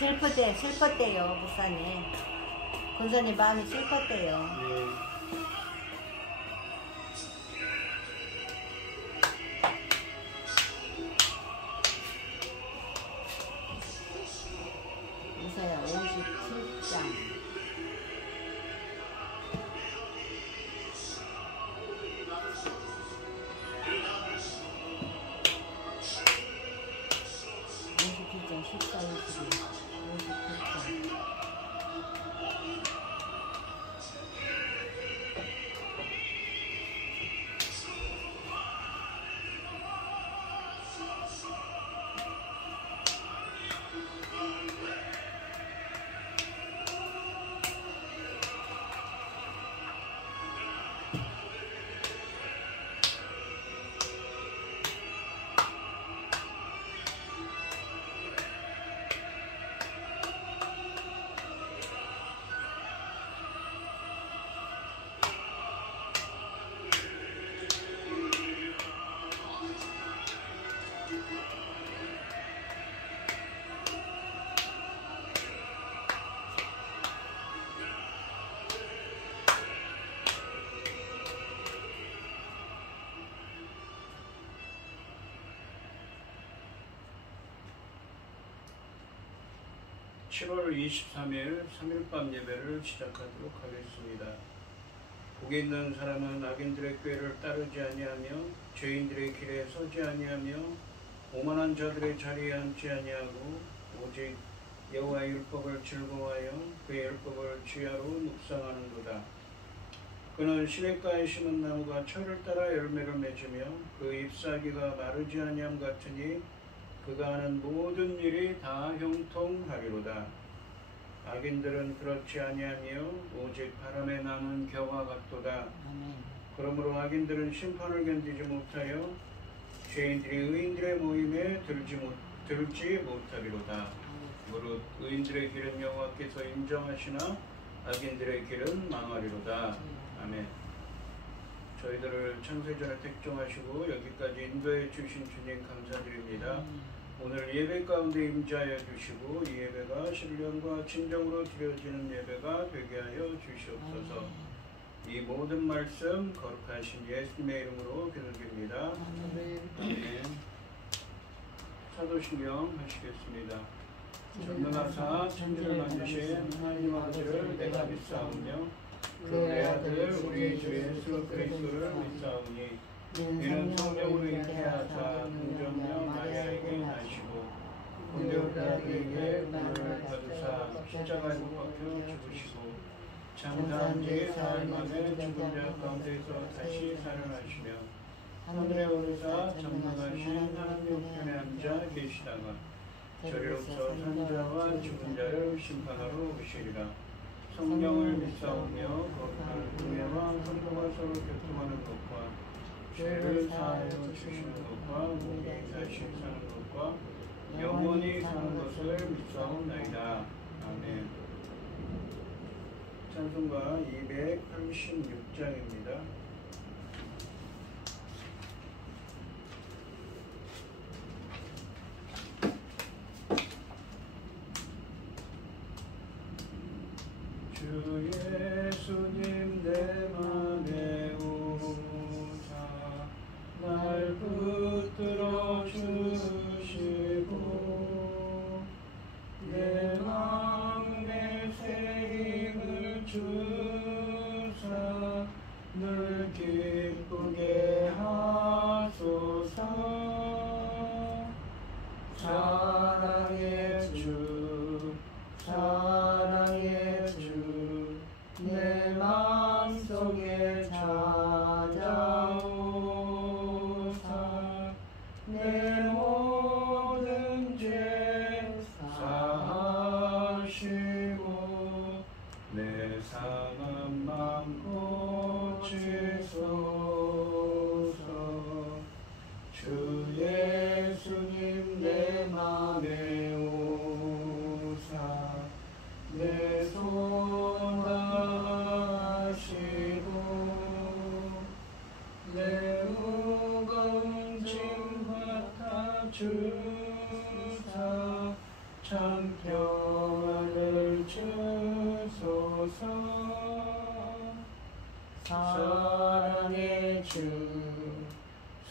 슬펐대요, 목사님. 권사님 마음이 슬펐대요. 네. 이사야 57장. (7월 23일) 3일밤 예배를 시작하도록 하겠습니다. 복이 있는 사람은 악인들의 꾀를 따르지 아니하며 죄인들의 길에 서지 아니하며 오만한 자들의 자리에 앉지 아니하고 오직 여호와의 율법을 즐거워하여 그의 율법을 주야로 묵상하는도다. 그는 시냇가에 심은 나무가 철을 따라 열매를 맺으며 그 잎사귀가 마르지 아니함 같으니 그가 하는 모든 일이 다 형통하리로다. 악인들은 그렇지 아니하며 오직 바람에 나는 겨와 같도다. 그러므로 악인들은 심판을 견디지 못하여 죄인들이 의인들의 모임에 들지 못하리로다. 무릇 의인들의 길은 여호와께서 인정하시나 악인들의 길은 망하리로다. 아멘. 저희들을 창세전에 택정하시고 여기까지 인도해 주신 주님 감사드립니다. 오늘 예배 가운데 임재하여 주시고 이 예배가 신령과 진정으로 드려지는 예배가 되게 하여 주시옵소서. 이 모든 말씀 거룩하신 예수님의 이름으로 기도드립니다. 아멘. 사도신경 하시겠습니다. 전능하사 천지를 만드신 하나님 아버지를 내가 믿사오며 내 아들 우리 주 예수 그리스도를 믿사오니 이는 성령으로 잉태하사 동정녀 마리아에게 나시고 본디오 빌라도에게 고난을 받으사 십자가에 못 박혀 죽으시고 장사한 지 사흘 만에 죽은 자 가운데서 다시 살아나시며 하늘에 오르사 전능하신 하나님 우편에 앉아 계시다가 저리로서 산자와 죽은 자를 심판하러 오시리라. 성령을 믿사오며 거룩한 교회와 성도가 서로 교통하는 것과 죄를 사하여 주시는 것과 몸이 다시 사는 것과 영원히 사는 것을 믿사옵나이다. 아멘. 찬송가 286장입니다. 주 예수님 내 맘에 오사 날 붙들어 주시고 내 마음에 새 힘을 주사 늘 기쁘게 하소서. 사랑의 주 사랑의 주 평안을 주소서. 사랑의 주,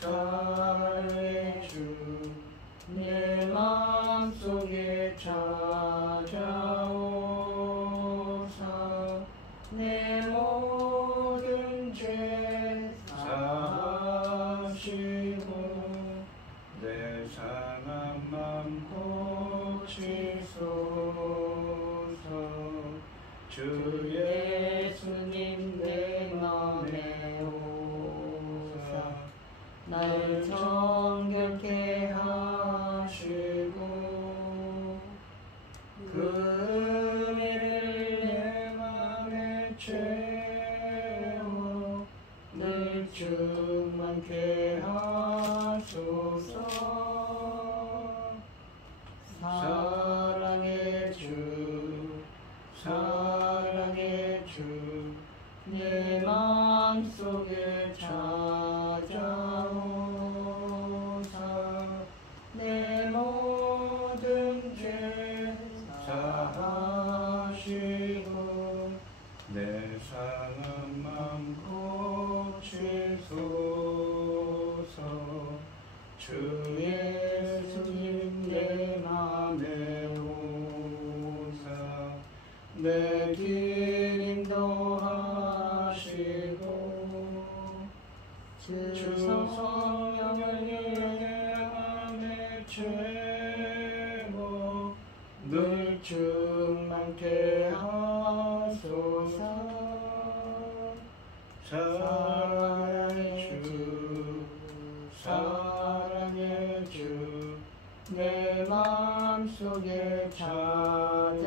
사랑의 주, 내 마음속에 찾아오사 내 모든 죄 사하시고 내 상한 맘 고치소서. 주 예수님 내 맘에 오사 날 정결케 하시고 그 은혜를 내 맘에 채워 늘 충만케 하소서. 사랑의 주, 사랑의 주, 내 마음속에 찾아오사 내 모든 죄 사하시고 내 상한 맘 고치소서. 주 예수님 내 맘에 오사 내 길 인도하시고 주 성령을 내 맘에 채워 늘 충만케 하소서. 사랑의 주, 사랑의 주, 내 마음속에 찾아오사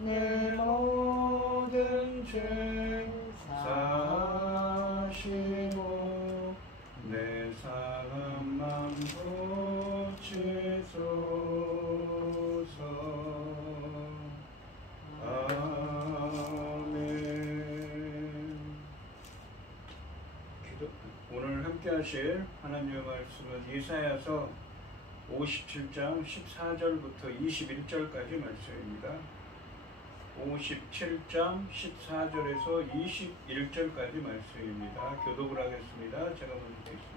내 모든 죄 사하시고 내 상한 맘 고치소서. 아멘. 오늘 함께 하실 하나님의 말씀은 이사야서 57장 14절부터 21절까지 말씀입니다. 57장 14절에서 21절까지 말씀입니다. 교독을 하겠습니다. 제가 먼저 읽겠습니다.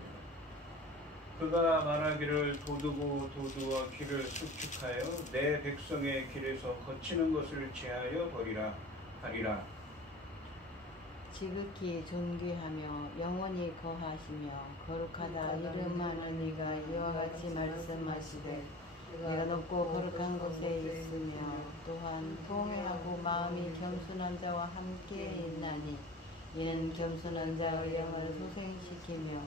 그가 말하기를 도두고 도두어 길을 수축하여 내 백성의 길에서 거치는 것을 제하여 버리라 하리라. 지극히 존귀하며 영원히 거하시며 거룩하다 이름하는 이가 이와 같이 말씀하시되 내가 높고 거룩한 곳에 있으며 또한 통회하고 마음이 겸손한 자와 함께 있나니 이는 겸손한 자의 영을 소생시키며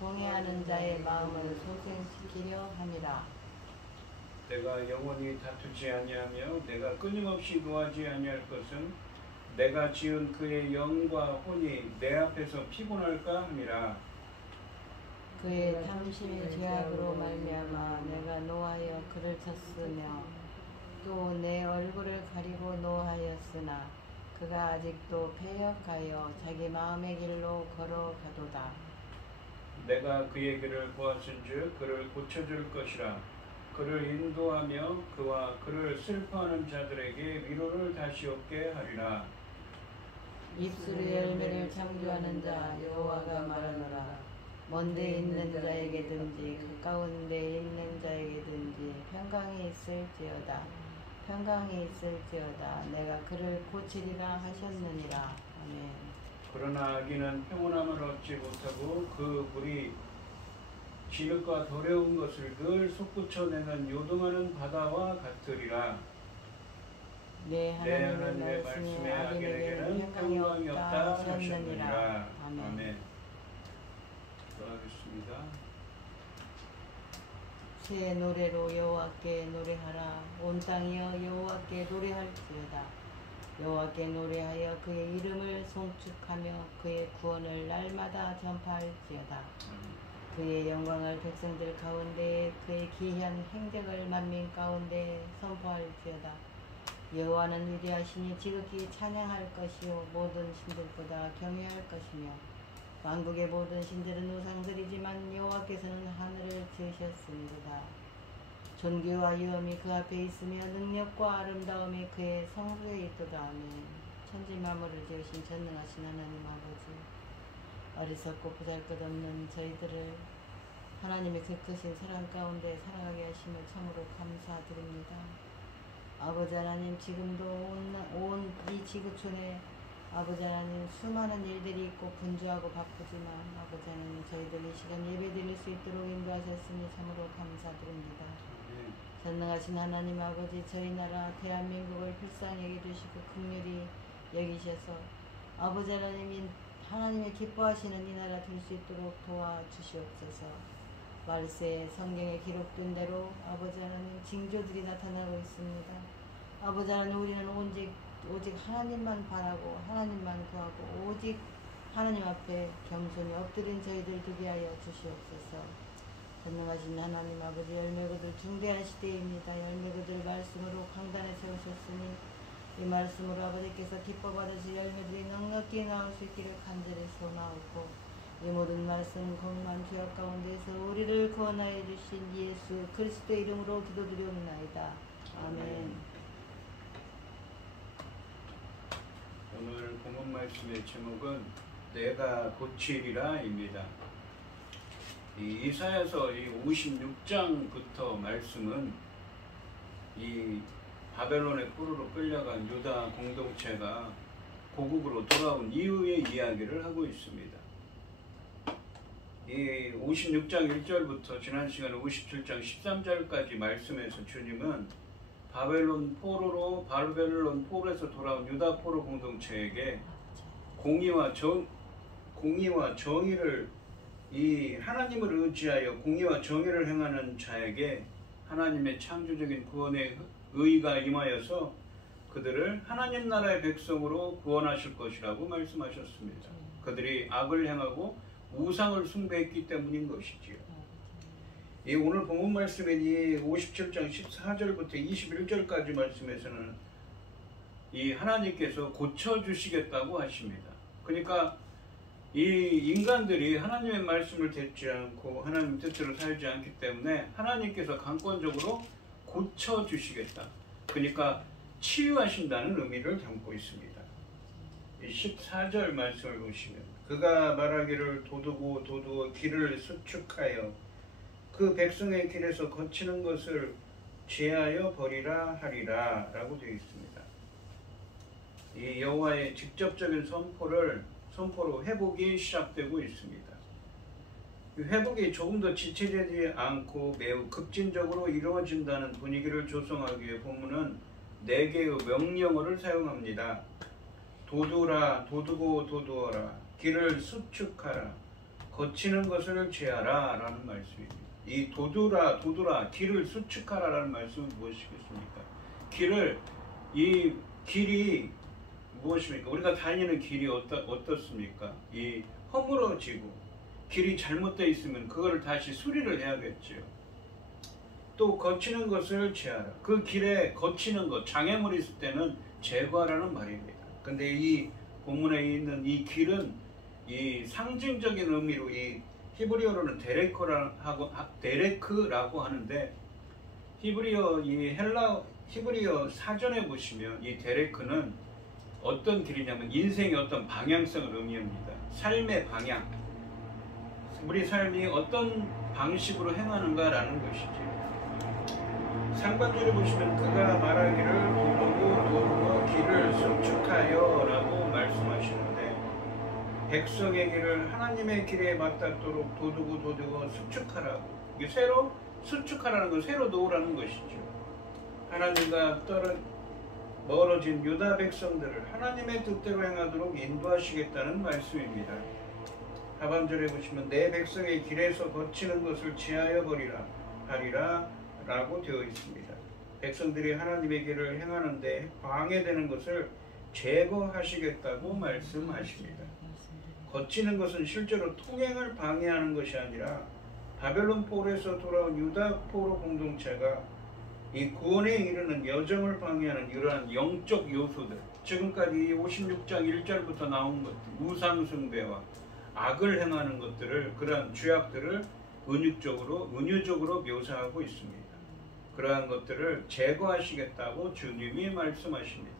통회하는 자의 마음을 소생시키려 함이라. 내가 영원히 다투지 아니하며 내가 끊임없이 노하지 아니할 것은 내가 지은 그의 영과 혼이 내 앞에서 피곤할까 함이라. 그의 탐심의 죄악으로 말미암아 내가 노하여 그를 쳤으며 또 내 얼굴을 가리고 노하였으나 그가 아직도 패역하여 자기 마음의 길로 걸어가도다. 내가 그의 길을 보았은즉 그를 고쳐줄 것이라. 그를 인도하며 그와 그를 슬퍼하는 자들에게 위로를 다시 얻게 하리라. 입술의 열매를 창조하는 자 여호와가 말하노라. 먼데 있는 자에게든지 가까운 데 있는 자에게든지 평강이 있을지어다. 평강이 있을지어다. 내가 그를 고치리라 하셨느니라. 아멘. 그러나 악인은 평온함을 얻지 못하고 그 물이 진흙과 더러운 것을 늘 솟구쳐내는 요동하는 바다와 같으리라. 내 하나님의 말씀에 악인에게는 평강이 없다 하셨느니라. 아멘. 기도하겠습니다. 새 노래로 여호와께 노래하라. 온 땅이여 여호와께 노래할지어다. 여호와께 노래하여 그의 이름을 송축하며 그의 구원을 날마다 전파할지어다. 그의 영광을 백성들 가운데 그의 기이한 행적을 만민 가운데 선포할지어다. 여호와는 위대하시니 지극히 찬양할 것이요 모든 신들보다 경외할 것이며 왕국의 모든 신들은 우상들이지만 여호와께서는 하늘을 지으셨습니다. 존귀와 위엄이 그 앞에 있으며 능력과 아름다움이 그의 성소에 있도다. 아멘. 천지 만물을 지으신 전능하신 하나님 아버지, 어리석고 보잘것없는 저희들을 하나님의 그 크신 사랑 가운데 살아가게 하심을 참으로 감사드립니다. 아버지 하나님, 지금도 온 이 지구촌에 아버지 하나님 수많은 일들이 있고 분주하고 바쁘지만 아버지 하나님, 저희들 이 시간 예배 드릴 수 있도록 인도하셨으니 참으로 감사드립니다. 전능하신 하나님 아버지, 저희 나라 대한민국을 불쌍히 여겨주시고 긍휼히 여기셔서 아버지 하나님이 하나님의 기뻐하시는 이 나라 될 수 있도록 도와주시옵소서. 말세 성경에 기록된 대로 아버지 하나님 징조들이 나타나고 있습니다. 아버지 하나님, 우리는 오직 하나님만 바라고 하나님만 구하고 오직 하나님 앞에 겸손히 엎드린 저희들 되게 하여 주시옵소서. 전능하신 하나님 아버지, 열매거들 중대한 시대입니다. 열매거들 말씀으로 강단에 세우셨으니 이 말씀으로 아버지께서 기뻐 받으실 열매들이 넉넉히 나올 수 있기를 간절히 소원하옵고, 이 모든 말씀 공만 죄악 가운데서 우리를 구원하여 주신 예수 그리스도의 이름으로 기도드리옵나이다. 아멘. 오늘 본문 말씀의 제목은 내가 고치리라입니다. 이 이사야서 이 56장부터 말씀은 이 바벨론의 포로로 끌려간 유다 공동체가 고국으로 돌아온 이후의 이야기를 하고 있습니다. 이 56장 1절부터 지난 시간에 57장 13절까지 말씀에서 주님은 바벨론 포로에서 돌아온 유다 포로 공동체에게 공의와 정의를 이 하나님을 의지하여 공의와 정의를 행하는 자에게 하나님의 창조적인 구원의 의가 임하여서 그들을 하나님 나라의 백성으로 구원하실 것이라고 말씀하셨습니다. 그들이 악을 행하고 우상을 숭배했기 때문인 것이지요. 이 오늘 본문 말씀인 이 57장 14절부터 21절까지 말씀에서는 이 하나님께서 고쳐주시겠다고 하십니다. 그러니까 이 인간들이 하나님의 말씀을 듣지 않고 하나님 뜻대로 살지 않기 때문에 하나님께서 강권적으로 고쳐주시겠다. 그러니까 치유하신다는 의미를 담고 있습니다. 이 14절 말씀을 보시면 그가 말하기를 도두고 길을 수축하여 그 백성의 길에서 거치는 것을 제하여 버리라 하리라 라고 되어 있습니다. 이 여호와의 직접적인 선포로 회복이 시작되고 있습니다. 이 회복이 조금 더 지체되지 않고 매우 급진적으로 이루어진다는 분위기를 조성하기 위해 본문은 4개의 명령어를 사용합니다. 도두어라, 길을 수축하라, 거치는 것을 제하라 라는 말씀입니다. 이 도두라, 길을 수축하라 라는 말씀은 무엇이겠습니까? 이 길이 무엇입니까? 우리가 다니는 길이 어떻습니까? 이 허물어지고 길이 잘못되어 있으면 그거를 다시 수리를 해야겠죠. 또 거치는 것을 제하라. 그 길에 거치는 것, 장애물이 있을 때는 제거하라는 말입니다. 근데 이 본문에 있는 이 길은 이 상징적인 의미로 이 히브리어로는 데레크라고 하는데 히브리어 사전에 보시면 이 데레크는 어떤 길이냐면 인생의 어떤 방향성을 의미합니다. 삶의 방향. 우리 삶이 어떤 방식으로 행하는가라는 것이지. 상반절에 보시면 그가 말하기를 도두고 길을 수축하여 라고 말씀하시는데 백성의 길을 하나님의 길에 맞닿도록 도두고 수축하라고. 이게 새로 수축하라는 건 새로 놓으라는 것이죠. 하나님과 멀어진 유다 백성들을 하나님의 뜻대로 행하도록 인도하시겠다는 말씀입니다. 하반절에 보시면 내 백성의 길에서 거치는 것을 제하여 버리라 하리라 라고 되어 있습니다. 백성들이 하나님의 길을 행하는데 방해되는 것을 제거하시겠다고 말씀하십니다. 거치는 것은 실제로 통행을 방해하는 것이 아니라 바벨론 포로에서 돌아온 유다 포로 공동체가 이 구원에 이르는 여정을 방해하는 이러한 영적 요소들, 지금까지 56장 1절부터 나온 것들, 우상숭배와 악을 행하는 것들을, 그러한 죄악들을 은유적으로 묘사하고 있습니다. 그러한 것들을 제거하시겠다고 주님이 말씀하십니다.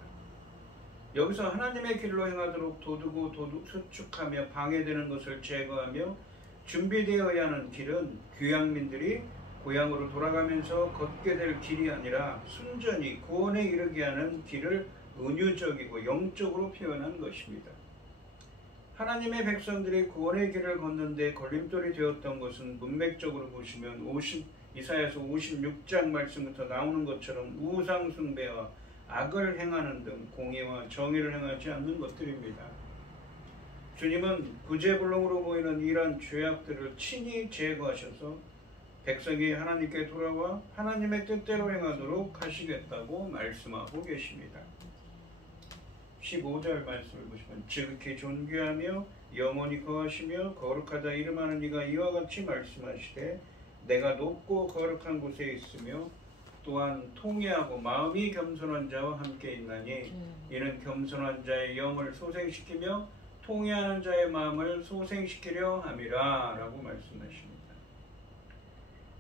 여기서 하나님의 길로 행하도록 도두고 수축하며 방해되는 것을 제거하며 준비되어야 하는 길은 귀양민들이 고향으로 돌아가면서 걷게 될 길이 아니라 순전히 구원에 이르게 하는 길을 은유적이고 영적으로 표현한 것입니다. 하나님의 백성들이 구원의 길을 걷는데 걸림돌이 되었던 것은 문맥적으로 보시면 이사야서 56장 말씀부터 나오는 것처럼 우상 숭배와 악을 행하는 등 공의와 정의를 행하지 않는 것들입니다. 주님은 구제불능으로 보이는 이러한 죄악들을 친히 제거하셔서 백성이 하나님께 돌아와 하나님의 뜻대로 행하도록 하시겠다고 말씀하고 계십니다. 15절 말씀을 보시면 지극히 존귀하며 영원히 거하시며 거룩하다 이름하는 이가 이와 같이 말씀하시되 내가 높고 거룩한 곳에 있으며 또한 통회하고 마음이 겸손한 자와 함께 있나니 이는 겸손한 자의 영을 소생시키며 통회하는 자의 마음을 소생시키려 함이라 라고 말씀하십니다.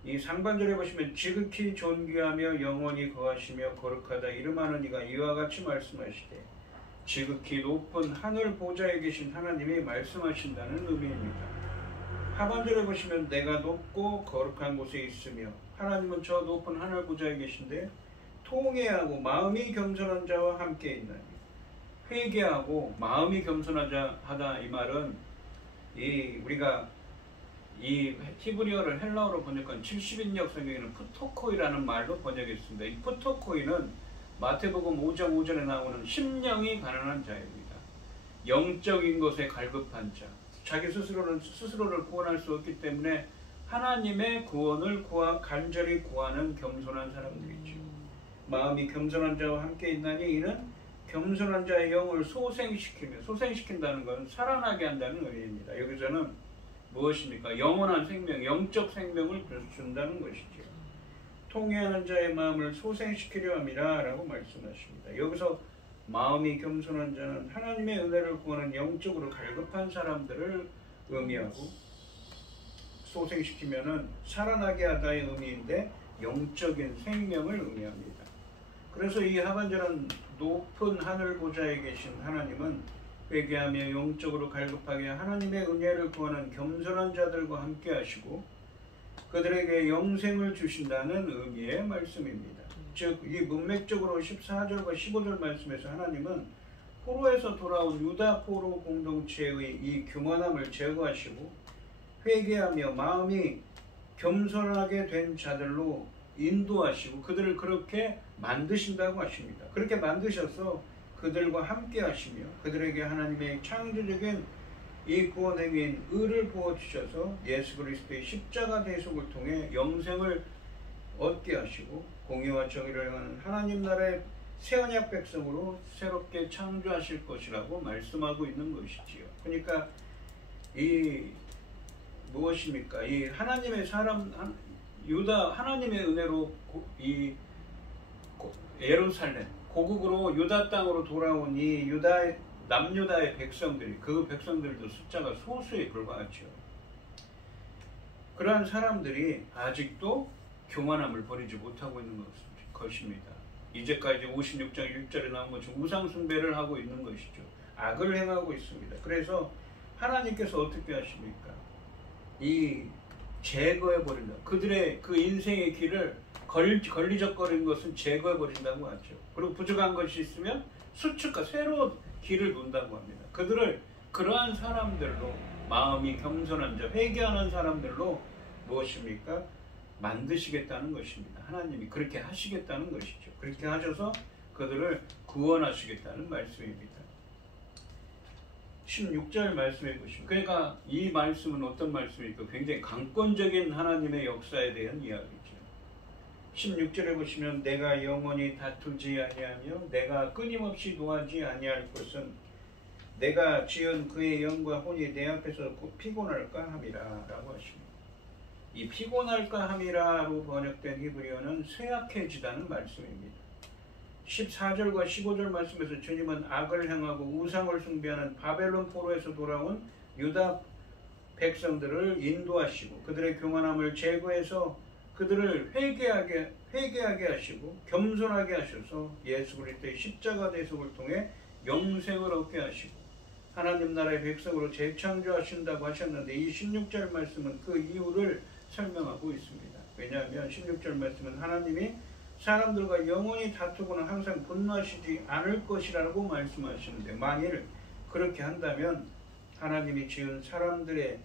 이 상반절에 보시면 지극히 존귀하며 영원히 거하시며 거룩하다 이름하는 이가 이와 같이 말씀하시되 지극히 높은 하늘 보좌에 계신 하나님이 말씀하신다는 의미입니다. 하반절에 보시면 내가 높고 거룩한 곳에 있으며 하나님은 저 높은 하늘 보좌에 계신데 통회하고 마음이 겸손한 자와 함께 있나니 회개하고 마음이 겸손하다 이 말은 우리가 이 히브리어를 헬라어로 번역한 70인역 성경에는 푸토코이라는 말로 번역했습니다. 이 푸토코이는 마태복음 5장 5절에 나오는 심령이 가난한 자입니다. 영적인 것에 갈급한 자, 자기 스스로를 구원할 수 없기 때문에 하나님의 구원을 간절히 구하는 겸손한 사람들이죠. 마음이 겸손한 자와 함께 있나니 이는 겸손한 자의 영을 소생시킨다는 것은 살아나게 한다는 의미입니다. 여기서는 무엇입니까? 영원한 생명, 영적 생명을 준다는 것이죠. 통회하는 자의 마음을 소생시키려 함이라 라고 말씀하십니다. 여기서 마음이 겸손한 자는 하나님의 은혜를 구하는 영적으로 갈급한 사람들을 의미하고 소생시키면은 살아나게 하다의 의미인데 영적인 생명을 의미합니다. 그래서 이 하반절은 높은 하늘 보좌에 계신 하나님은 회개하며 영적으로 갈급하게 하나님의 은혜를 구하는 겸손한 자들과 함께 하시고 그들에게 영생을 주신다는 의미의 말씀입니다. 즉, 이 문맥적으로 14절과 15절 말씀에서 하나님은 포로에서 돌아온 유다 포로 공동체의 이 교만함을 제거하시고 회개하며 마음이 겸손하게 된 자들로 인도하시고 그들을 그렇게 만드신다고 하십니다. 그렇게 만드셔서 그들과 함께 하시며 그들에게 하나님의 창조적인 이 구원 행위인 의를 부어주셔서 예수 그리스도의 십자가 대속을 통해 영생을 얻게 하시고 공의와 정의를 행하는 하나님 나라의 새 언약 백성으로 새롭게 창조하실 것이라고 말씀하고 있는 것이지요. 그러니까 무엇입니까? 이 하나님의 하나님의 은혜로 예루살렘 고국으로 유다 땅으로 돌아온 이 남유다의 백성들이 그 백성들도 숫자가 소수에 불과하죠. 그러한 사람들이 아직도 교만함을 버리지 못하고 있는 것입니다. 이제까지 56장 6절에 나온 것처럼 우상 숭배를 하고 있는 것이죠. 악을 행하고 있습니다. 그래서 하나님께서 어떻게 하십니까? 제거해버린다. 그들의 그 인생의 길을 걸리적거리는 것은 제거해버린다고 하죠. 그리고 부족한 것이 있으면 새로 길을 논다고 합니다. 그들을 그러한 사람들로 마음이 겸손한 자, 회개하는 사람들로 무엇입니까? 만드시겠다는 것입니다. 하나님이 그렇게 하시겠다는 것이죠. 그렇게 하셔서 그들을 구원하시겠다는 말씀입니다. 16절 말씀해 보시면 그러니까 이 말씀은 어떤 말씀입니까? 굉장히 강권적인 하나님의 역사에 대한 이야기죠. 16절에 보시면 내가 영원히 다투지 아니하며 내가 끊임없이 노하지 아니할 것은 내가 지은 그의 영과 혼이 내 앞에서 피곤할까 함이라 라고 하십니다. 이 피곤할까 함이라로 번역된 히브리어는 쇠약해지다는 말씀입니다. 14절과 15절 말씀에서 주님은 악을 행하고 우상을 숭배하는 바벨론 포로에서 돌아온 유다 백성들을 인도하시고 그들의 교만함을 제거해서 그들을 회개하게 하시고 겸손하게 하셔서 예수 그리스도의 십자가 대속을 통해 영생을 얻게 하시고 하나님 나라의 백성으로 재창조하신다고 하셨는데 이 16절 말씀은 그 이유를 설명하고 있습니다. 왜냐하면 16절 말씀은 하나님이 사람들과 영원히 다투고는 항상 분노하시지 않을 것이라고 말씀하시는데 만일 그렇게 한다면 하나님이 지은 사람들의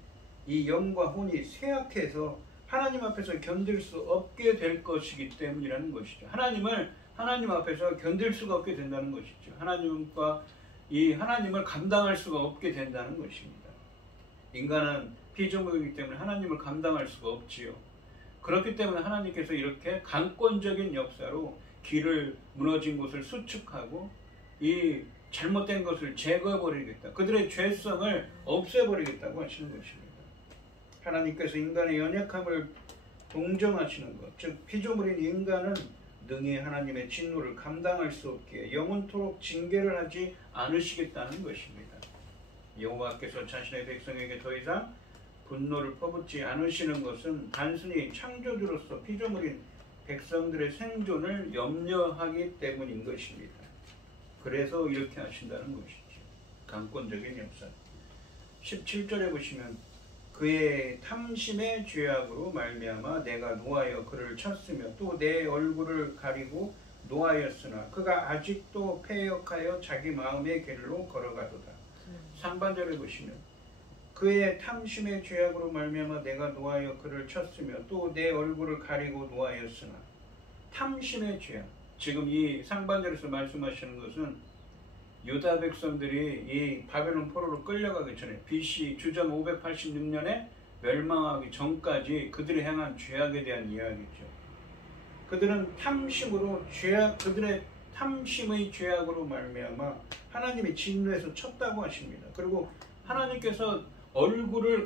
이 영과 혼이 쇠약해서 하나님 앞에서 견딜 수 없게 될 것이기 때문이라는 것이죠. 하나님 앞에서 견딜 수가 없게 된다는 것이죠. 하나님을 감당할 수가 없게 된다는 것입니다. 인간은 피조물이기 때문에 하나님을 감당할 수가 없지요. 그렇기 때문에 하나님께서 이렇게 강권적인 역사로 길을 무너진 곳을 수축하고 이 잘못된 것을 제거해버리겠다. 그들의 죄성을 없애버리겠다고 하시는 것입니다. 하나님께서 인간의 연약함을 동정하시는 것, 즉 피조물인 인간은 능히 하나님의 진노를 감당할 수 없기에 영원토록 징계를 하지 않으시겠다는 것입니다. 여호와께서 자신의 백성에게 더 이상 분노를 퍼붓지 않으시는 것은 단순히 창조주로서 피조물인 백성들의 생존을 염려하기 때문인 것입니다. 그래서 이렇게 하신다는 것이죠. 강권적인 역사. 17절에 보시면 그의 탐심의 죄악으로 말미암아 내가 노하여 그를 쳤으며 또 내 얼굴을 가리고 노하였으나 그가 아직도 패역하여 자기 마음의 길로 걸어가도다. 상반절에 보시면 그의 탐심의 죄악으로 말미암아 내가 노하여 그를 쳤으며 또 내 얼굴을 가리고 노하였으나 탐심의 죄악. 지금 이 상반절에서 말씀하시는 것은 유다 백성들이 이 바벨론 포로로 끌려가기 전에 BC 주전 586년에 멸망하기 전까지 그들이 행한 죄악에 대한 이야기죠. 그들은 탐심으로 그들의 탐심의 죄악으로 말미암아 하나님이 진노해서 쳤다고 하십니다. 그리고 하나님께서 얼굴을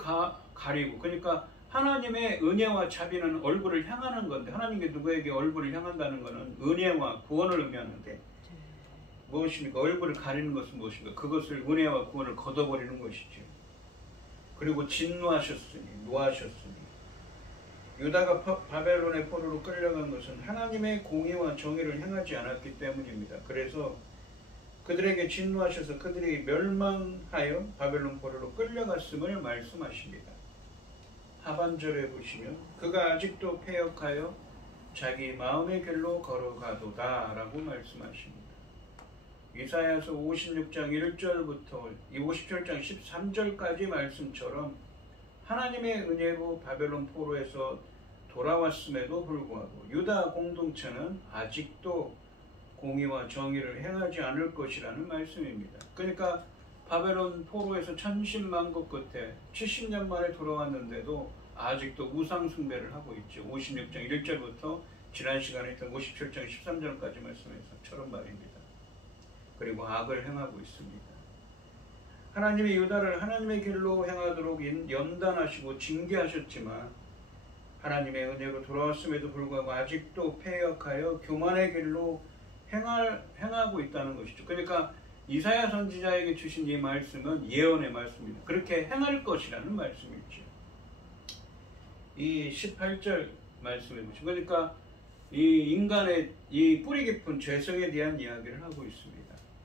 가리고, 그러니까 하나님의 은혜와 자비는 얼굴을 향하는 건데, 하나님께 누구에게 얼굴을 향한다는 것은 은혜와 구원을 의미하는데 무엇입니까? 얼굴을 가리는 것은 무엇입니까? 그것을 은혜와 구원을 걷어버리는 것이죠. 그리고 진노하셨으니, 노하셨으니, 유다가 바벨론의 포로로 끌려간 것은 하나님의 공의와 정의를 행하지 않았기 때문입니다. 그래서 그들에게 진노하셔서 그들이 멸망하여 바벨론 포로로 끌려갔음을 말씀하십니다. 하반절에 보시면 그가 아직도 패역하여 자기 마음의 길로 걸어가도다 라고 말씀하십니다. 이사야서 56장 1절부터 57장 13절까지 말씀처럼 하나님의 은혜로 바벨론 포로에서 돌아왔음에도 불구하고 유다 공동체는 아직도 공의와 정의를 행하지 않을 것이라는 말씀입니다. 그러니까 바벨론 포로에서 천신만고 끝에 70년 만에 돌아왔는데도 아직도 우상 숭배를 하고 있죠. 56장 1절부터 지난 시간에 했던 57장 13절까지 말씀에서처럼 말입니다. 그리고 악을 행하고 있습니다. 하나님이 유다를 하나님의 길로 행하도록 연단하시고 징계하셨지만 하나님의 은혜로 돌아왔음에도 불구하고 아직도 패역하여 교만의 길로 행하고 있다는 것이죠. 그러니까 이사야 선지자에게 주신 이 말씀은 예언의 말씀입니다. 그렇게 행할 것이라는 말씀이죠. 이 18절 말씀해 보시면, 그러니까 이 인간의 이 뿌리 깊은 죄성에 대한 이야기를 하고 있습니다.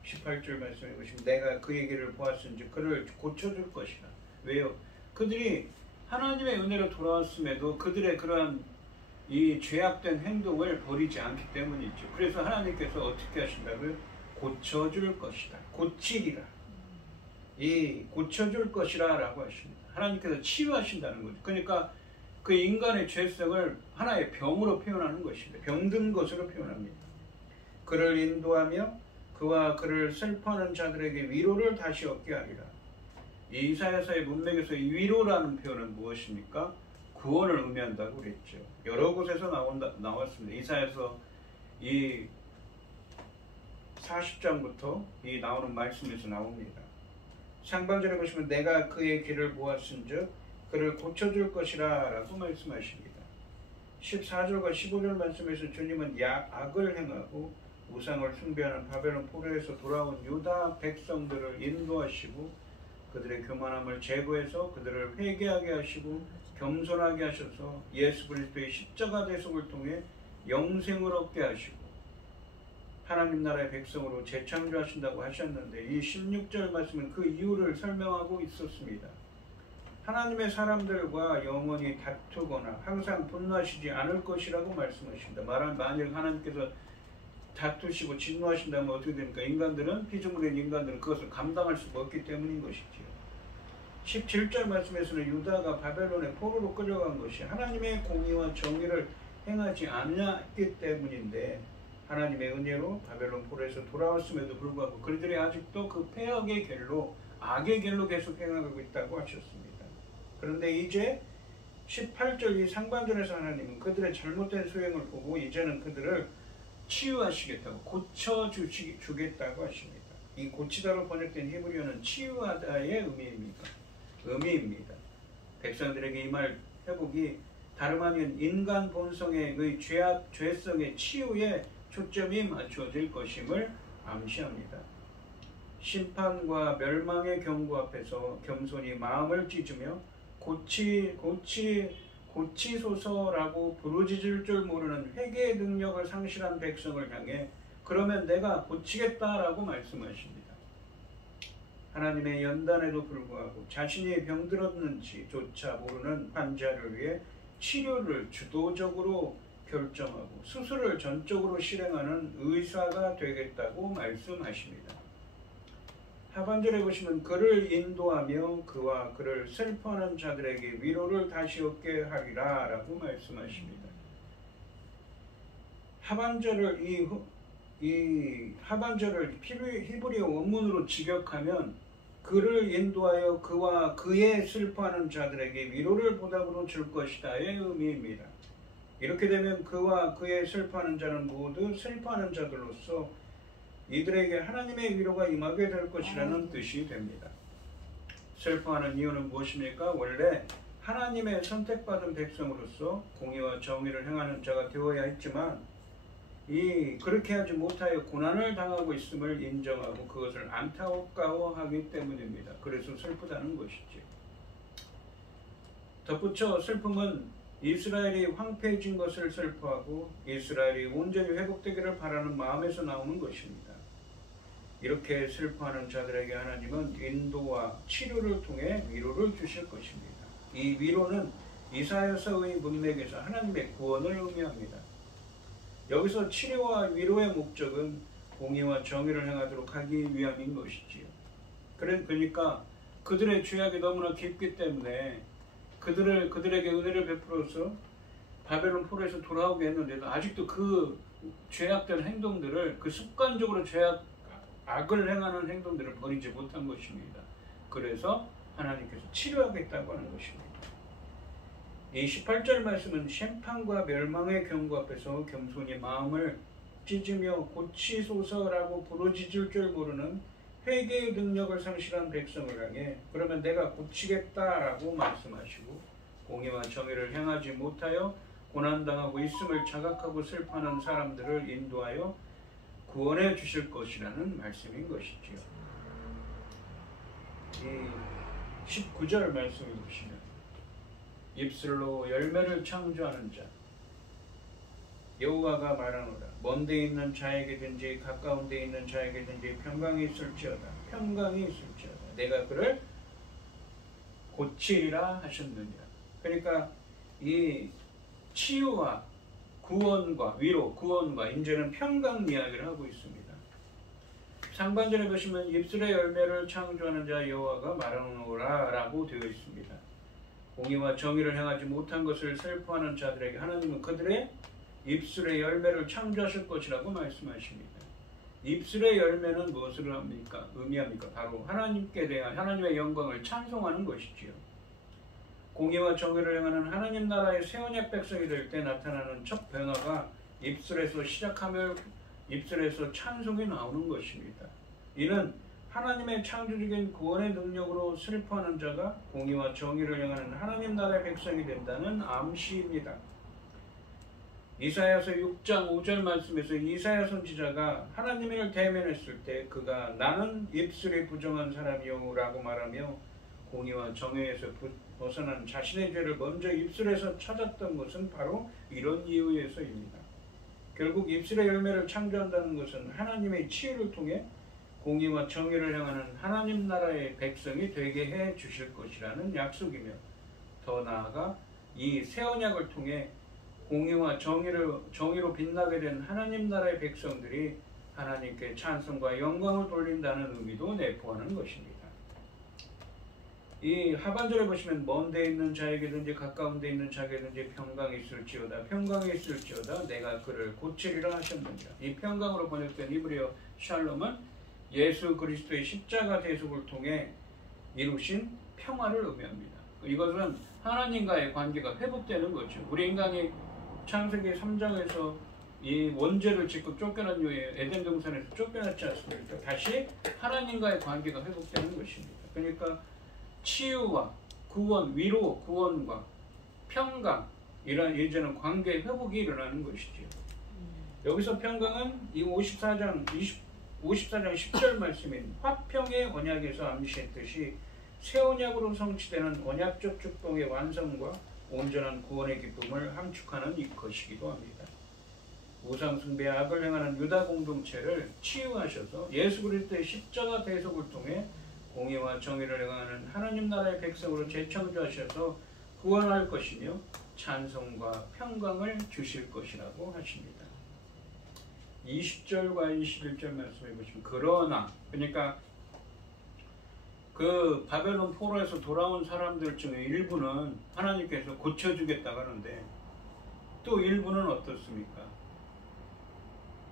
18절 말씀해 보시면 내가 그의 길을 보았은지 그를 고쳐줄 것이라. 왜요? 그들이 하나님의 은혜로 돌아왔음에도 그들의 그러한 이 죄악된 행동을 버리지 않기 때문이죠. 그래서 하나님께서 어떻게 하신다고요? 고쳐줄 것이다. 고치리라. 이 고쳐줄 것이라 라고 하십니다. 하나님께서 치유하신다는 거죠. 그러니까 그 인간의 죄성을 하나의 병으로 표현하는 것입니다. 병든 것으로 표현합니다. 그를 인도하며 그와 그를 슬퍼하는 자들에게 위로를 다시 얻게 하리라. 이 이사야서의 문맥에서 이 위로라는 표현은 무엇입니까? 구원을 의미한다고 그랬죠. 여러 곳에서 나왔습니다. 이사야서 이 40장부터 이 나오는 말씀에서 나옵니다. 상반절에 보시면 내가 그의 길을 보았은즉 그를 고쳐줄 것이라 라고 말씀하십니다. 14절과 15절 말씀에서 주님은 악을 행하고 우상을 숭배하는 바벨론 포로에서 돌아온 유다 백성들을 인도하시고 그들의 교만함을 제거해서 그들을 회개하게 하시고 겸손하게 하셔서 예수 그리스도의 십자가 대속을 통해 영생을 얻게 하시고 하나님 나라의 백성으로 재창조하신다고 하셨는데, 이 16절 말씀은 그 이유를 설명하고 있었습니다. 하나님의 사람들과 영원히 다투거나 항상 분노하시지 않을 것이라고 말씀하십니다. 만약 하나님께서 다투시고 진노하신다면 어떻게 됩니까? 피조물인 인간들은 그것을 감당할 수가 없기 때문인 것이지요. 17절 말씀에서는 유다가 바벨론의 포로로 끌려간 것이 하나님의 공의와 정의를 행하지 않았기 때문인데, 하나님의 은혜로 바벨론 포로에서 돌아왔음에도 불구하고 그들이 아직도 그 폐역의 길로, 악의 길로 계속 행하고 있다고 하셨습니다. 그런데 이제 18절 이 상반절에서 하나님은 그들의 잘못된 수행을 보고 이제는 그들을 치유하시겠다고, 고쳐주겠다고 하십니다. 이 고치다로 번역된 히브리어는 치유하다의 의미입니다. 백성들에게 이 말 회복이 다름 아닌 인간 본성의 죄성의 치유에 초점이 맞춰질 것임을 암시합니다. 심판과 멸망의 경고 앞에서 겸손히 마음을 찢으며 고치소서라고 부르짖을 줄 모르는 회개의 능력을 상실한 백성을 향해 그러면 내가 고치겠다라고 말씀하십니다. 하나님의 연단에도 불구하고 자신이 병들었는지조차 모르는 환자를 위해 치료를 주도적으로 결정하고 수술을 전적으로 실행하는 의사가 되겠다고 말씀하십니다. 하반절에 보시면 그를 인도하며 그와 그를 슬퍼하는 자들에게 위로를 다시 얻게 하리라 라고 말씀하십니다. 하반절을 히브리어 원문으로 직역하면 그를 인도하여 그와 그의 슬퍼하는 자들에게 위로를 보답으로 줄 것이다의 의미입니다. 이렇게 되면 그와 그의 슬퍼하는 자는 모두 슬퍼하는 자들로서 이들에게 하나님의 위로가 임하게 될 것이라는 뜻이 됩니다. 슬퍼하는 이유는 무엇입니까? 원래 하나님의 선택받은 백성으로서 공의와 정의를 행하는 자가 되어야 했지만 그렇게 하지 못하여 고난을 당하고 있음을 인정하고 그것을 안타까워하기 때문입니다. 그래서 슬프다는 것이죠. 덧붙여 슬픔은 이스라엘이 황폐해진 것을 슬퍼하고 이스라엘이 온전히 회복되기를 바라는 마음에서 나오는 것입니다. 이렇게 슬퍼하는 자들에게 하나님은 인도와 치료를 통해 위로를 주실 것입니다. 이 위로는 이사야서의 문맥에서 하나님의 구원을 의미합니다. 여기서 치료와 위로의 목적은 공의와 정의를 행하도록 하기 위함인 것이지요. 그러니까 그들의 죄악이 너무나 깊기 때문에 그들에게 은혜를 베풀어서 바벨론 포로에서 돌아오게 했는데도 아직도 그 죄악된 행동들을, 그 습관적으로 악을 행하는 행동들을 버리지 못한 것입니다. 그래서 하나님께서 치료하겠다고 하는 것입니다. 이 18절 말씀은 심판과 멸망의 경고 앞에서 겸손히 마음을 찢으며 고치소서라고 부르짖을 줄 모르는 회개의 능력을 상실한 백성을 향해 그러면 내가 고치겠다라고 말씀하시고 공의와 정의를 행하지 못하여 고난당하고 있음을 자각하고 슬퍼하는 사람들을 인도하여 구원해 주실 것이라는 말씀인 것이지요. 이 19절 말씀을 보시면 입술로 열매를 창조하는 자 여호와가 말하노라. 먼데 있는 자에게든지 가까운 데 있는 자에게든지 평강이 있을지어다. 내가 그를 고치리라 하셨느니라. 그러니까 이 치유와 구원과 위로, 구원과 이제는 평강 이야기를 하고 있습니다. 상반절에 보시면 입술의 열매를 창조하는 자 여호와가 말하노라 라고 되어 있습니다. 공의와 정의를 행하지 못한 것을 슬퍼하는 자들에게 하나님은 그들의 입술의 열매를 창조하실 것이라고 말씀하십니다. 입술의 열매는 무엇을 의미합니까? 바로 하나님께 대한 하나님의 영광을 찬송하는 것이지요. 공의와 정의를 행하는 하나님 나라의 새 언약 백성이 될 때 나타나는 첫 변화가 입술에서 시작하며 입술에서 찬송이 나오는 것입니다. 이는 하나님의 창조적인 구원의 능력으로 슬퍼하는 자가 공의와 정의를 행하는 하나님 나라의 백성이 된다는 암시입니다. 이사야서 6장 5절 말씀에서 이사야 선지자가 하나님을 대면했을 때 그가 나는 입술이 부정한 사람이요 라고 말하며 공의와 정의에서 벗어난 자신의 죄를 먼저 입술에서 찾았던 것은 바로 이런 이유에서입니다. 결국 입술의 열매를 창조한다는 것은 하나님의 치유를 통해 공의와 정의를 행하는 하나님 나라의 백성이 되게 해 주실 것이라는 약속이며, 더 나아가 이 새 언약을 통해 공의와 정의로 빛나게 된 하나님 나라의 백성들이 하나님께 찬송과 영광을 돌린다는 의미도 내포하는 것입니다. 이 하반절에 보시면 먼 데 있는 자에게든지 가까운 데 있는 자에게든지 평강이 있을지어다, 평강이 있을지어다, 내가 그를 고치리라 하셨느니라. 이 평강으로 번역된 히브리어 샬롬은 예수 그리스도의 십자가 대속을 통해 이루신 평화를 의미합니다. 이것은 하나님과의 관계가 회복되는 거죠. 우리 인간이 창세기 3장에서 이 원죄를 짓고 쫓겨난 이후에 에덴 동산에서 쫓겨났지 않습니까? 다시 하나님과의 관계가 회복되는 것입니다. 그러니까 치유와 구원, 위로 구원과 평강, 이런 이제는 관계 회복이 일어나는 것이죠. 여기서 평강은 이 54장 10절 말씀인 화평의 언약에서 암시했듯이 새 언약으로 성취되는 언약적 축복의 완성과 온전한 구원의 기쁨을 함축하는 것이기도 합니다. 우상 숭배, 악을 행하는 유다 공동체를 치유하셔서 예수 그리스도의 십자가 대속을 통해 공의와 정의를 행하는 하나님 나라의 백성으로 재창조하셔서 구원할 것이며 찬송과 평강을 주실 것이라고 하십니다. 20절과 21절 말씀해 보시면, 그러나, 그러니까 그 바벨론 포로에서 돌아온 사람들 중에 일부는 하나님께서 고쳐주겠다고 하는데, 또 일부는 어떻습니까?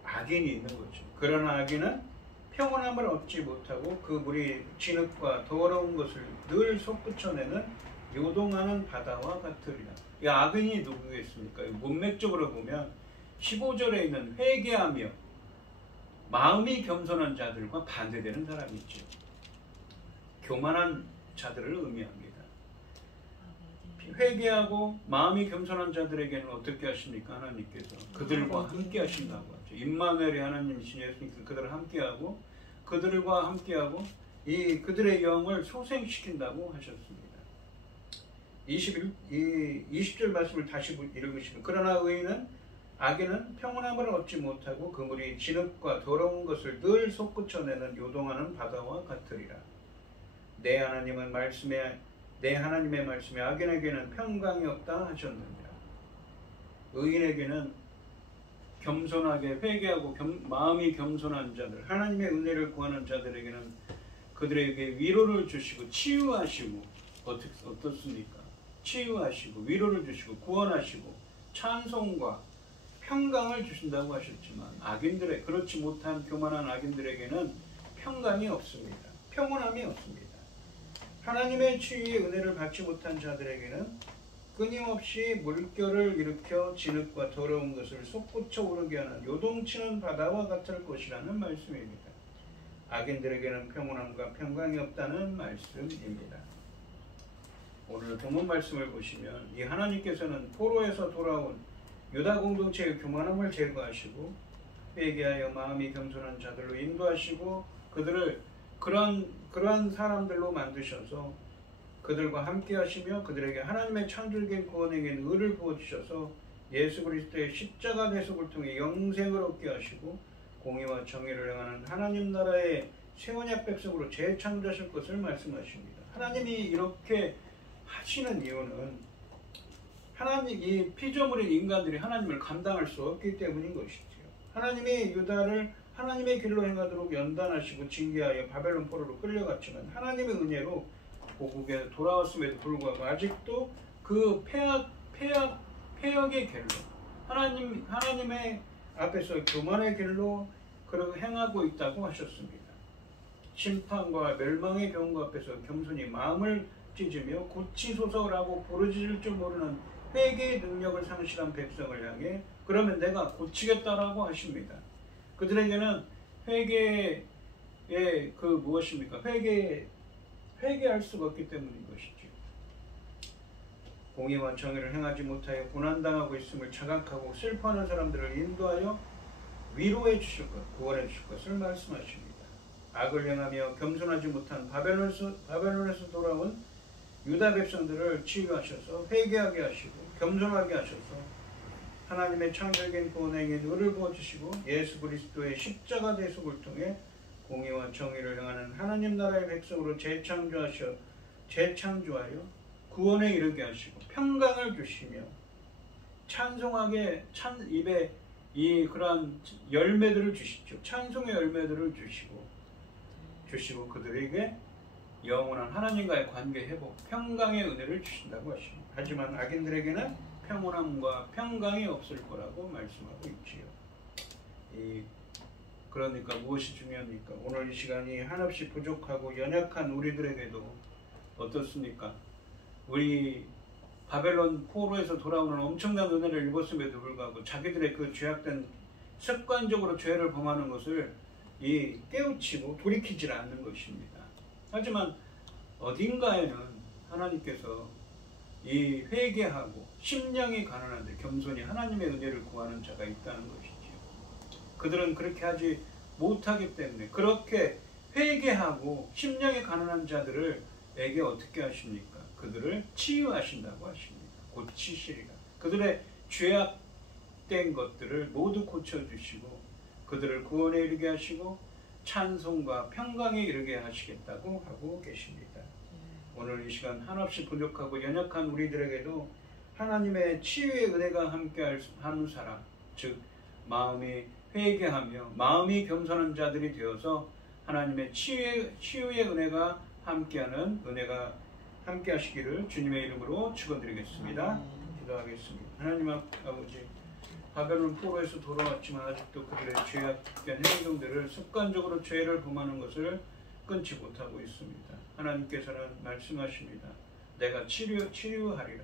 악인이 있는 거죠. 그러나 악인은 평온함을 얻지 못하고 그 물이 진흙과 더러운 것을 늘 솟구쳐내는 요동하는 바다와 같으리라. 이 악인이 누구겠습니까? 문맥적으로 보면 15절에 있는 회개하며 마음이 겸손한 자들과 반대되는 사람이 있죠. 교만한 자들을 의미합니다. 회개하고 마음이 겸손한 자들에게는 어떻게 하십니까? 하나님께서 그들과 함께 하신다고 하죠. 임마누엘이 하나님이신 예수님께서 그들을 함께하고 그들과 함께하고 이 그들의 영을 소생시킨다고 하셨습니다. 20절 말씀을 다시 읽으시면, 그러나 의인은 악인은 평온함을 얻지 못하고 그물이 진흙과 더러운 것을 늘 솟구쳐내는 요동하는 바다와 같으리라. 내 하나님의 말씀에 악인에게는 평강이 없다 하셨느니라. 의인에게는 겸손하게 회개하고 마음이 겸손한 자들, 하나님의 은혜를 구하는 자들에게는 그들에게 위로를 주시고 치유하시고, 어떻습니까? 치유하시고 위로를 주시고 구원하시고 찬송과 평강을 주신다고 하셨지만, 그렇지 못한 교만한 악인들에게는 평강이 없습니다. 평온함이 없습니다. 하나님의 치유의 은혜를 받지 못한 자들에게는 끊임없이 물결을 일으켜 진흙과 더러운 것을 솟구쳐 오르게 하는 요동치는 바다와 같을 것이라는 말씀입니다. 악인들에게는 평온함과 평강이 없다는 말씀입니다. 오늘 본문 말씀을 보시면, 이 하나님께서는 포로에서 돌아온 유다 공동체의 교만함을 제거하시고 회개하여 마음이 겸손한 자들로 인도하시고 그들을 그러한 사람들로 만드셔서 그들과 함께 하시며 그들에게 하나님의 창조적인 구원에겐 의를 부어주셔서 예수 그리스도의 십자가 대속을 통해 영생을 얻게 하시고 공의와 정의를 행하는 하나님 나라의 새 언약 백성으로 재창조하실 것을 말씀하십니다. 하나님이 이렇게 하시는 이유는 이 피조물인 인간들이 하나님을 감당할 수 없기 때문인 것이지요. 하나님이 유다를 하나님의 길로 행하도록 연단하시고 징계하여 바벨론 포로로 끌려갔지만, 하나님의 은혜로 고국에 돌아왔음에도 불구하고 아직도 그 폐역의 길로, 하나님의 앞에서 교만의 길로 그렇게 행하고 있다고 하셨습니다. 심판과 멸망의 경고 앞에서 겸손히 마음을 찢으며 고치소서라고 부르짖을 줄 모르는 회개의 능력을 상실한 백성을 향해 그러면 내가 고치겠다라고 하십니다. 그들에게는 회개의 무엇입니까? 회개할 수가 없기 때문인 것이죠. 공의와 정의를 행하지 못하여 고난당하고 있음을 자각하고 슬퍼하는 사람들을 인도하여 위로해 주실 것, 구원해 주실 것을 말씀하십니다. 악을 행하며 겸손하지 못한 바벨론에서 돌아온 유다 백성들을 치유하셔서 회개하게 하시고 겸손하게 하셔서 하나님의 창조적인 구원행에 의를 부어주시고 예수 그리스도의 십자가 대속을 통해 공의와 정의를 행하는 하나님 나라의 백성으로 재창조하여 구원에 이르게 하시고 평강을 주시며 찬송하게 입에 그러한 열매들을 주시죠. 찬송의 열매들을 주시고 그들에게 영원한 하나님과의 관계 회복, 평강의 은혜를 주신다고 하십니다. 하지만 악인들에게는 평온함과 평강이 없을 거라고 말씀하고 있지요. 그러니까 무엇이 중요합니까? 오늘 이 시간이 한없이 부족하고 연약한 우리들에게도 어떻습니까? 우리 바벨론 포로에서 돌아오는 엄청난 은혜를 입었음에도 불구하고 자기들의 그 죄악된 습관적으로 죄를 범하는 것을 깨우치고 돌이키질 않는 것입니다. 하지만 어딘가에는 하나님께서 회개하고 심령이 가난한데 겸손히 하나님의 은혜를 구하는 자가 있다는 것이지요. 그들은 그렇게 하지 못하기 때문에 그렇게 회개하고 심령이 가난한 자들에게 어떻게 하십니까? 그들을 치유하신다고 하십니다. 고치시리라. 그들의 죄악된 것들을 모두 고쳐주시고 그들을 구원에 이르게 하시고 찬송과 평강에 이르게 하시겠다고 하고 계십니다. 오늘 이 시간 한없이 부족하고 연약한 우리들에게도 하나님의 치유의 은혜가 함께하는 사람, 즉 마음이 회개하며 마음이 겸손한 자들이 되어서 하나님의 치유의 은혜가 함께 하시기를 주님의 이름으로 축원드리겠습니다. 기도하겠습니다. 하나님 아버지, 바벨론 포로에서 돌아왔지만 아직도 그들의 죄악된 행동들을 습관적으로 죄를 범하는 것을 끊지 못하고 있습니다. 하나님께서는 말씀하십니다. 내가 치유하리라.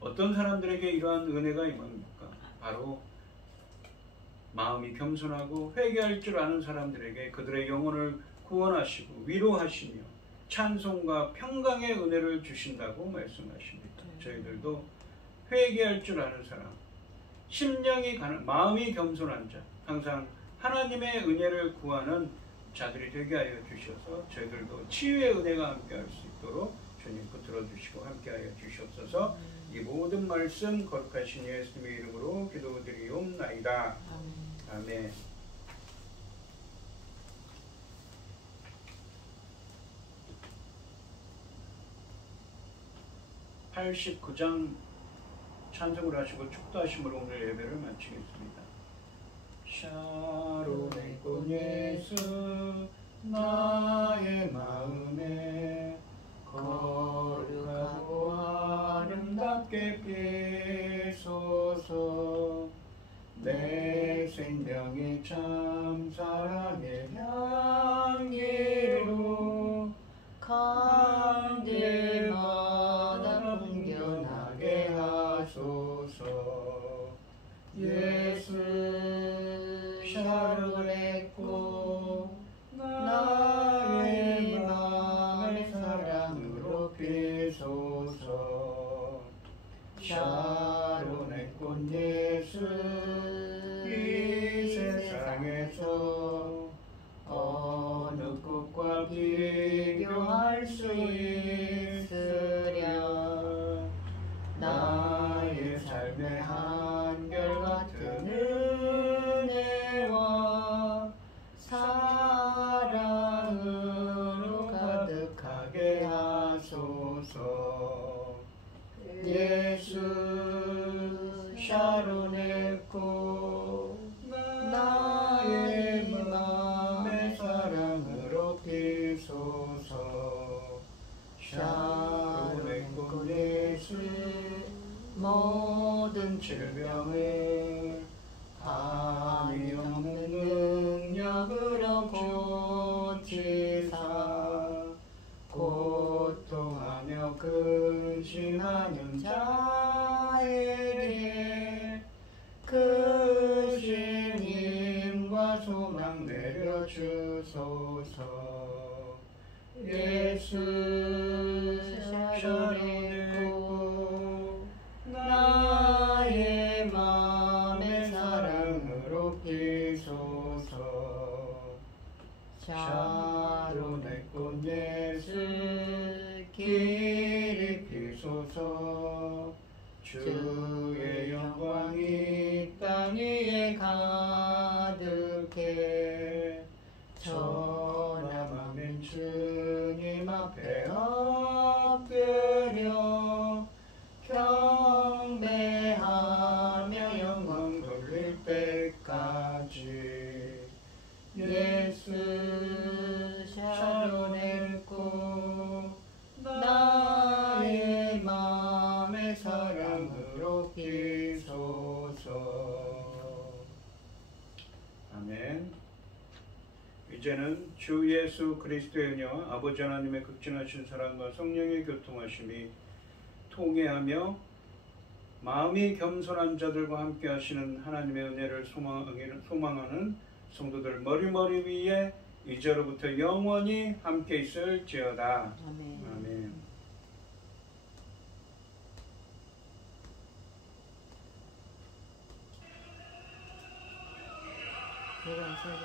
어떤 사람들에게 이러한 은혜가 임합니까? 바로 마음이 겸손하고 회개할 줄 아는 사람들에게 그들의 영혼을 구원하시고 위로하시며 찬송과 평강의 은혜를 주신다고 말씀하십니다. 저희들도 회개할 줄 아는 사람, 마음이 겸손한 자, 항상 하나님의 은혜를 구하는 자들이 되게 하여 주셔서 저희들도 치유의 은혜가 함께할 수 있도록 주님 붙들어 주시고 함께하여 주시옵소서. 이 모든 말씀 거룩하신 예수님의 이름으로 기도드리옵나이다. 아멘. (89장) 찬송을 하시고 축도하심으로 오늘 예배를 마치겠습니다. 샤론의 꽃 예수 나의 마음에 거룩하고 아름답게 피소서. 내 생명의 참 사랑의 향기로 간절마다 풍겨나게 하소서. 예수 샤론의 꽃 나의 마음의 사랑으로 피소서. 샤론의 꽃 예수 이 세상에서 어느 꽃과 비교할 수 있으랴. 나의 삶의 한결같은 은혜와 사랑으로 가득하게 하소서. 예수 샤론의 꽃 나의 마음의 사랑으로 피소서. 샤론의 꽃 예수 모든 질병을 한이 없는 능력으로 고치사 고통하며 근심하는 자에게 크신 힘과 소망 내려주소서. 예수 샤론의 꽃 나의 마음의 사랑으로 피소서. 샤론의 꽃 예수 길이 비소서 주의 영광이 땅 위에 가득해 전함하면 주님 앞에 엎드려 경배하며 영광 돌릴 때까지 예수 샬롬했고 나의 마음의 사랑으로 비소서. 아멘. 이제는 주 예수 그리스도의 은혜와 아버지 하나님의 극진하신 사랑과 성령의 교통하심이 통회하며 마음이 겸손한 자들과 함께 하시는 하나님의 은혜를 소망하는 성도들 머리머리 위에 이제로부터 영원히 함께 있을지어다. 아멘. 아멘. 제가 세계